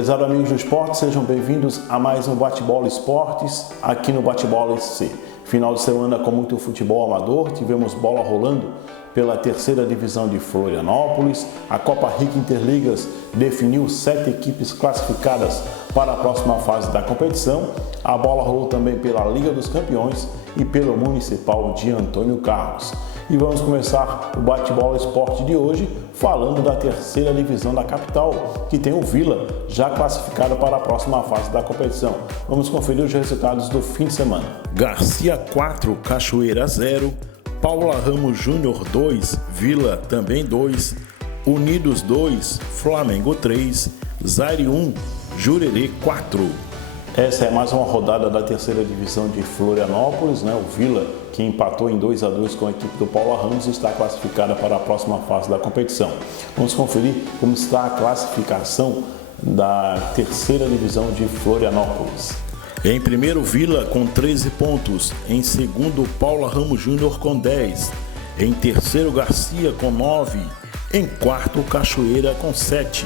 Prezado amigos do esporte, sejam bem-vindos a mais um Bate-Bola Esportes aqui no Bate-Bola SC. Final de semana com muito futebol amador, tivemos bola rolando pela terceira divisão de Florianópolis. A Copa Rica Interligas definiu 7 equipes classificadas para a próxima fase da competição. A bola rolou também pela Liga dos Campeões e pelo Municipal de Antônio Carlos. E vamos começar o Bate-Bola Esporte de hoje falando da terceira divisão da capital, que tem o Vila já classificado para a próxima fase da competição. Vamos conferir os resultados do fim de semana. Garcia 4, Cachoeira 0, Paula Ramos Júnior 2, Vila também 2, Unidos 2, Flamengo 3, Zaire 1, Jurerê 4. Essa é mais uma rodada da terceira divisão de Florianópolis, O Vila, que empatou em 2-2 com a equipe do Paula Ramos, está classificada para a próxima fase da competição. Vamos conferir como está a classificação da terceira divisão de Florianópolis. Em primeiro, Vila com 13 pontos. Em segundo, Paula Ramos Júnior com 10. Em terceiro, Garcia com 9. Em quarto, Cachoeira com 7.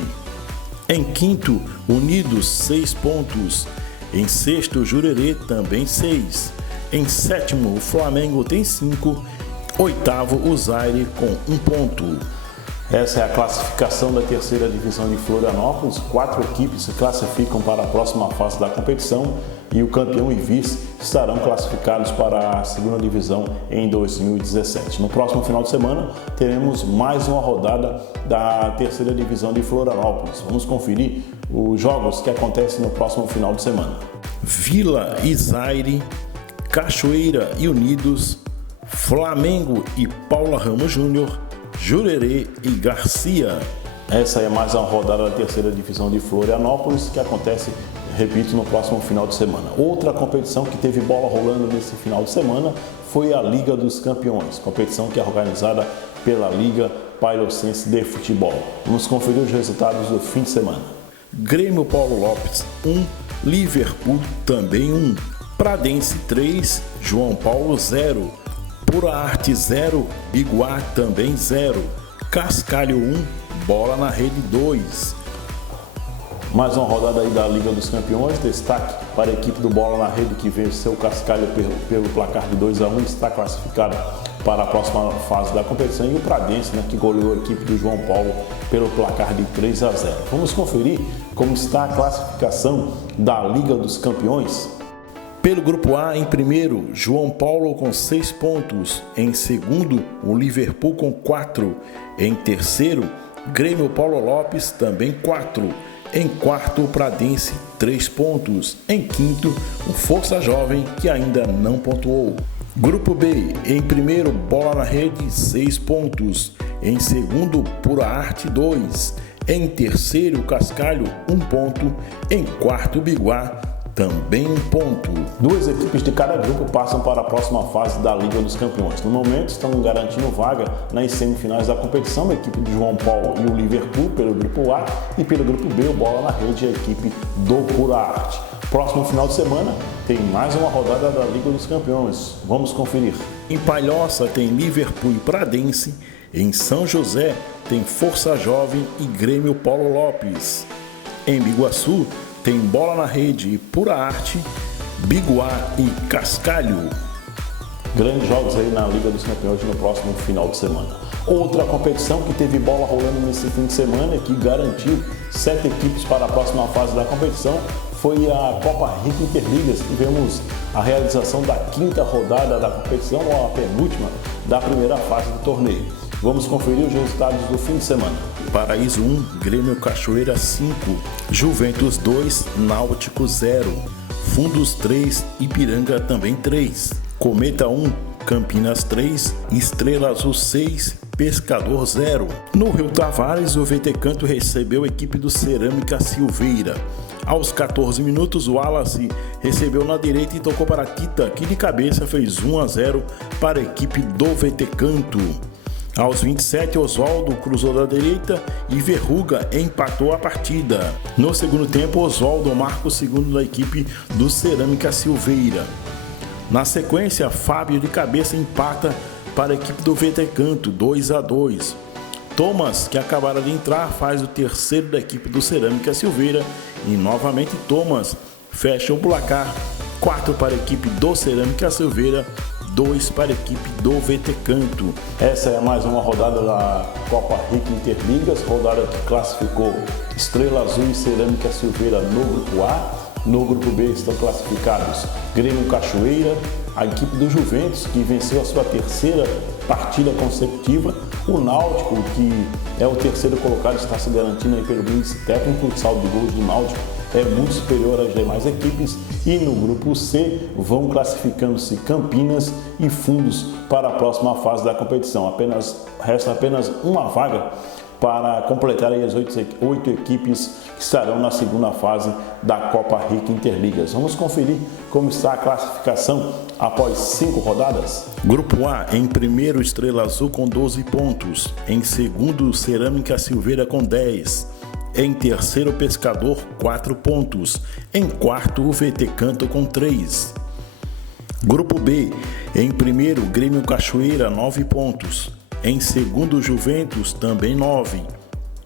Em quinto, Unidos 6 pontos. Em sexto, Jurerê também 6. Em sétimo, o Flamengo tem 5. Oitavo, o Zaire com 1 ponto. Essa é a classificação da terceira divisão de Florianópolis. 4 equipes se classificam para a próxima fase da competição e o campeão e vice estarão classificados para a segunda divisão em 2017. No próximo final de semana teremos mais uma rodada da terceira divisão de Florianópolis. Vamos conferir os jogos que acontecem no próximo final de semana. Vila e Zaire, Cachoeira e Unidos, Flamengo e Paula Ramos Júnior, Jurerê e Garcia. Essa é mais uma rodada da terceira divisão de Florianópolis que acontece, repito, no próximo final de semana. Outra competição que teve bola rolando nesse final de semana foi a Liga dos Campeões, competição que é organizada pela Liga Pairocense de Futebol. Vamos conferir os resultados do fim de semana. Grêmio Paulo Lopes 1, Liverpool também 1, Pradense 3, João Paulo 0, Pura Arte 0, Biguá também 0, Cascalho 1, Bola na Rede 2. Mais uma rodada aí da Liga dos Campeões, destaque para a equipe do Bola na Rede que venceu o Cascalho pelo placar de 2-1, está classificada para a próxima fase da competição, e o Pradense, que goleou a equipe do João Paulo pelo placar de 3-0. Vamos conferir como está a classificação da Liga dos Campeões. Pelo grupo A, em primeiro, João Paulo com 6 pontos. Em segundo, o Liverpool com 4. Em terceiro, Grêmio Paulo Lopes também 4. Em quarto, o Pradense 3 pontos. Em quinto, o Força Jovem, que ainda não pontuou. Grupo B, em primeiro, Bola na Rede 6 pontos. Em segundo, Pura Arte 2. Em terceiro, Cascalho 1 ponto. Em quarto, Biguá também 1 ponto. 2 equipes de cada grupo passam para a próxima fase da Liga dos Campeões. No momento estão garantindo vaga nas semifinais da competição, a equipe de João Paulo e o Liverpool pelo grupo A, e pelo grupo B, o Bola na Rede, a equipe do Pura Arte. Próximo final de semana tem mais uma rodada da Liga dos Campeões. Vamos conferir. Em Palhoça tem Liverpool e Pradense. Em São José tem Força Jovem e Grêmio Paulo Lopes. Em Biguaçu tem Bola na Rede e Pura Arte, Biguá e Cascalho. Grandes jogos aí na Liga dos Campeões no próximo final de semana. Outra competição que teve bola rolando nesse fim de semana e que garantiu 7 equipes para a próxima fase da competição foi a Copa Rica Interligas. Tivemos a realização da 5ª rodada da competição, ou a penúltima da primeira fase do torneio. Vamos conferir os resultados do fim de semana. Paraíso 1, Grêmio Cachoeira 5, Juventus 2, Náutico 0, Fundos 3, Ipiranga também 3, Cometa 1, Campinas 3, Estrela Azul 6, Pescador 0. No Rio Tavares, o VT Canto recebeu a equipe do Cerâmica Silveira. Aos 14 minutos, o Wallace recebeu na direita e tocou para Kita, que de cabeça fez 1-0 para a equipe do VT Canto. Aos 27, Oswaldo cruzou da direita e Verruga empatou a partida. No segundo tempo, Oswaldo marca o segundo da equipe do Cerâmica Silveira. Na sequência, Fábio de cabeça empata para a equipe do VT Canto, 2-2. Thomas, que acabara de entrar, faz o terceiro da equipe do Cerâmica Silveira e novamente Thomas fecha o placar, 4 para a equipe do Cerâmica Silveira, 2 para a equipe do VT Canto. Essa é mais uma rodada da Copa RIC Interligas, rodada que classificou Estrela Azul e Cerâmica Silveira no grupo A. No grupo B estão classificados Grêmio Cachoeira, a equipe do Juventus, que venceu a sua terceira partida consecutiva, o Náutico, que é o terceiro colocado, está se garantindo aí pelo índice técnico, o saldo de gols do Náutico é muito superior às demais equipes, e no grupo C vão classificando-se Campinas e Fundos para a próxima fase da competição. Resta apenas uma vaga para completar aí as 8 equipes que estarão na segunda fase da Copa RIC Interligas. Vamos conferir como está a classificação após 5 rodadas. Grupo A, em primeiro Estrela Azul com 12 pontos, em segundo Cerâmica Silveira com 10, em terceiro Pescador 4 pontos, em quarto o VT Canto com 3. Grupo B, em primeiro Grêmio Cachoeira 9 pontos, em segundo Juventus também 9,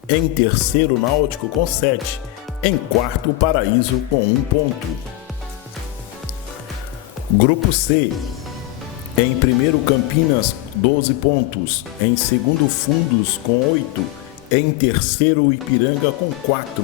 em terceiro Náutico com 7, em quarto Paraíso com 1 ponto. Grupo C, em primeiro Campinas 12 pontos, em segundo Fundos com 8, em terceiro Ipiranga com 4,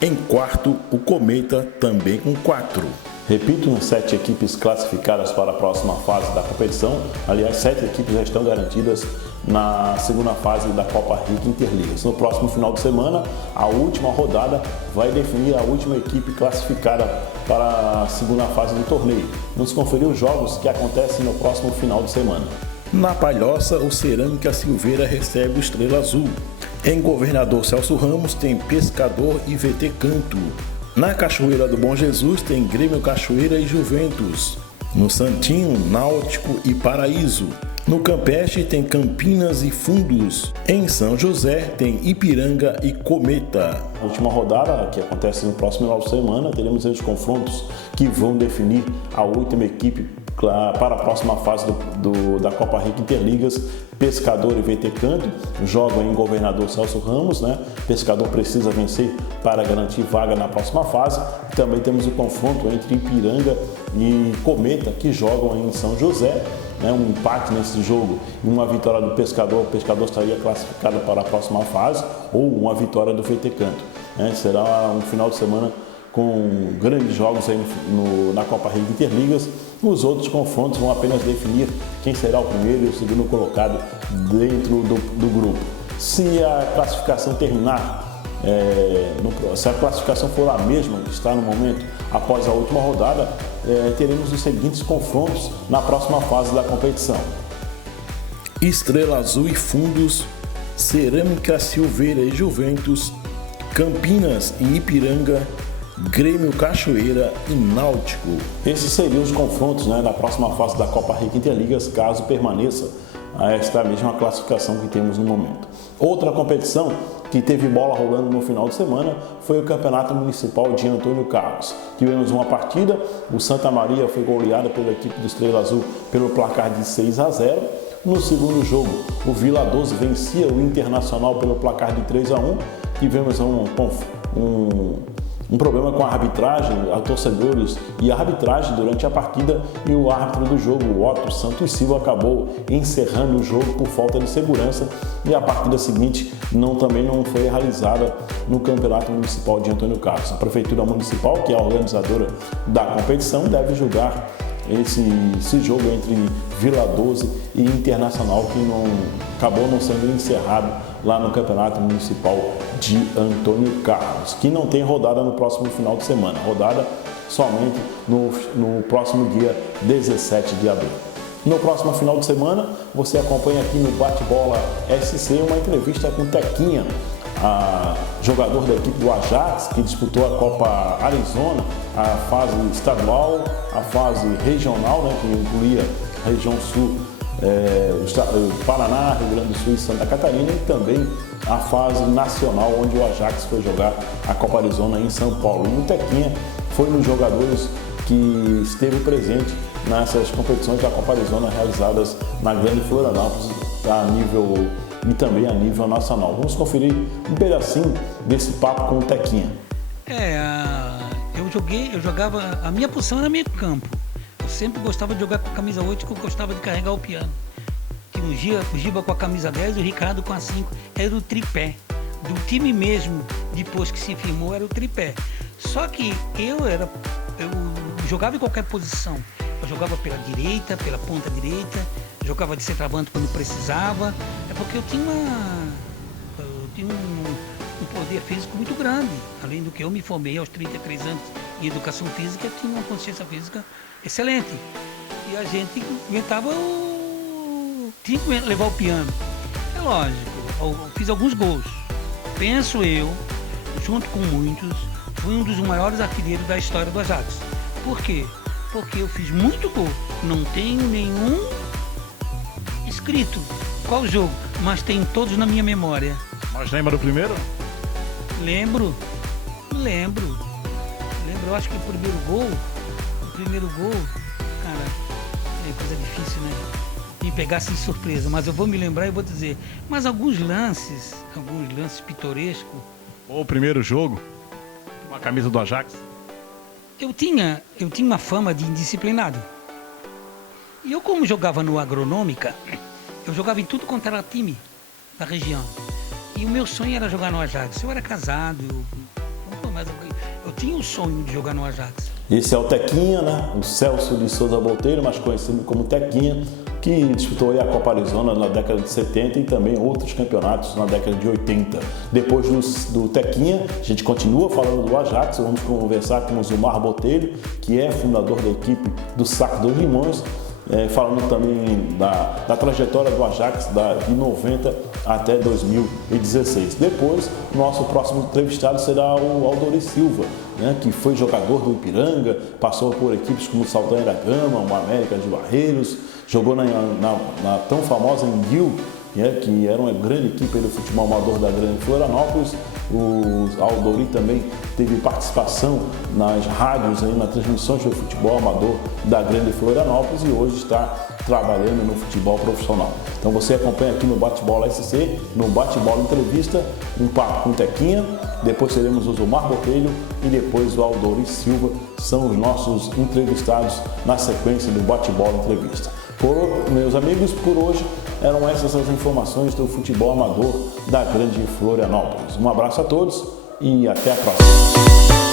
em quarto o Cometa também com 4. Repito, 7 equipes classificadas para a próxima fase da competição. Aliás, 7 equipes já estão garantidas na segunda fase da Copa RIC Interligas. No próximo final de semana, a última rodada vai definir a última equipe classificada para a segunda fase do torneio. Vamos conferir os jogos que acontecem no próximo final de semana. Na Palhoça, o Cerâmica Silveira recebe o Estrela Azul. Em Governador Celso Ramos tem Pescador e VT Canto. Na Cachoeira do Bom Jesus tem Grêmio Cachoeira e Juventus. No Santinho, Náutico e Paraíso. No Campeche tem Campinas e Fundos. Em São José tem Ipiranga e Cometa. A última rodada, que acontece no próximo final de semana, teremos os confrontos que vão definir a última equipe para a próxima fase da Copa RIC Interligas. Pescador e VT Canto jogam em Governador Celso Ramos, né? Pescador precisa vencer para garantir vaga na próxima fase. Também temos o confronto entre Ipiranga e Cometa, que jogam em São José. Um empate nesse jogo e uma vitória do Pescador, o Pescador estaria classificado para a próxima fase, ou uma vitória do VT Canto. Será um final de semana com grandes jogos aí na Copa RIC Interligas. Os outros confrontos vão apenas definir quem será o primeiro e o segundo colocado dentro do grupo. Se a classificação terminar, se a classificação for a mesma que está no momento após a última rodada, teremos os seguintes confrontos na próxima fase da competição: Estrela Azul e Fundos, Cerâmica Silveira e Juventus, Campinas e Ipiranga, Grêmio Cachoeira e Náutico. Esses seriam os confrontos na próxima fase da Copa RIC Interligas, caso permaneça esta mesma classificação que temos no momento. Outra competição que teve bola rolando no final de semana foi o Campeonato Municipal de Antônio Carlos. Tivemos uma partida, o Santa Maria foi goleado pela equipe do Estrela Azul pelo placar de 6-0. No segundo jogo, o Vila 12 vencia o Internacional pelo placar de 3-1. Tivemos um problema com a arbitragem, a torcedores e a arbitragem durante a partida, e o árbitro do jogo, o Otto Santos Silva, acabou encerrando o jogo por falta de segurança, e a partida seguinte também não foi realizada no Campeonato Municipal de Antônio Carlos. A Prefeitura Municipal, que é a organizadora da competição, deve julgar esse jogo entre Vila 12 e Internacional, que acabou não sendo encerrado lá no Campeonato Municipal de Antônio Carlos, que não tem rodada no próximo final de semana, rodada somente no próximo dia 17 de abril. No próximo final de semana, você acompanha aqui no Bate-Bola SC uma entrevista com Tequinha, jogador da equipe do Ajax, que disputou a Copa Arizona, a fase estadual, a fase regional, que incluía a região sul, Paraná, Rio Grande do Sul e Santa Catarina, e também a fase nacional, onde o Ajax foi jogar a Copa Arizona em São Paulo. E o Tequinha foi um dos jogadores que esteve presente nessas competições da Copa Arizona realizadas na Grande Florianópolis a nível e também a nível nacional. Vamos conferir um pedacinho desse papo com o Tequinha. Eu jogava, a minha posição era meio campo. Eu sempre gostava de jogar com a camisa 8, que eu gostava de carregar o piano. Que o Giba com a camisa 10, o Ricardo com a 5, era o tripé. Do time mesmo, depois que se firmou, era o tripé. Só que eu jogava em qualquer posição. Eu jogava pela direita, pela ponta direita, jogava de centroavante quando precisava. É porque eu tinha um poder físico muito grande. Além do que eu me formei aos 33 anos em educação física, eu tinha uma consciência física excelente. E a gente tinha que levar o piano. É lógico, eu fiz alguns gols. Penso eu, junto com muitos, fui um dos maiores artilheiros da história do Ajax. Por quê? Porque eu fiz muito gol. Não tenho nenhum escrito qual jogo, mas tenho todos na minha memória. Mas lembra do primeiro? Lembro. Eu acho que o primeiro gol, cara, é coisa difícil, né? Me pegasse de surpresa, mas eu vou me lembrar e vou dizer. Mas alguns lances pitorescos. Ou o primeiro jogo, com a camisa do Ajax? Eu tinha uma fama de indisciplinado. E eu, como jogava no Agronômica, eu jogava em tudo quanto era time da região. E o meu sonho era jogar no Ajax. Eu era casado, eu tinha o sonho de jogar no Ajax. Esse é o Tequinha, né? O Celso de Souza Botelho, mais conhecido como Tequinha, que disputou a Copa Arizona na década de 70 e também outros campeonatos na década de 80. Depois do Tequinha, a gente continua falando do Ajax, vamos conversar com o Zumar Botelho, que é fundador da equipe do Saco dos Limões, falando também da trajetória do Ajax de 90 até 2016. Depois, nosso próximo entrevistado será o Aldori Silva, né, que foi jogador do Ipiranga, passou por equipes como o Saldanha da Gama, o América de Barreiros, jogou na tão famosa Enguil, que era uma grande equipe do futebol amador da Grande Florianópolis. O Aldori também teve participação nas rádios, nas transmissões do futebol amador da Grande Florianópolis e hoje está trabalhando no futebol profissional. Então você acompanha aqui no Bate-Bola SC, no Bate-Bola Entrevista, um papo com o Tequinha, depois teremos o Zumar Botelho e depois o Aldori Silva, são os nossos entrevistados na sequência do Bate-Bola Entrevista. Meus amigos, por hoje eram essas as informações do futebol amador da Grande Florianópolis. Um abraço a todos e até a próxima.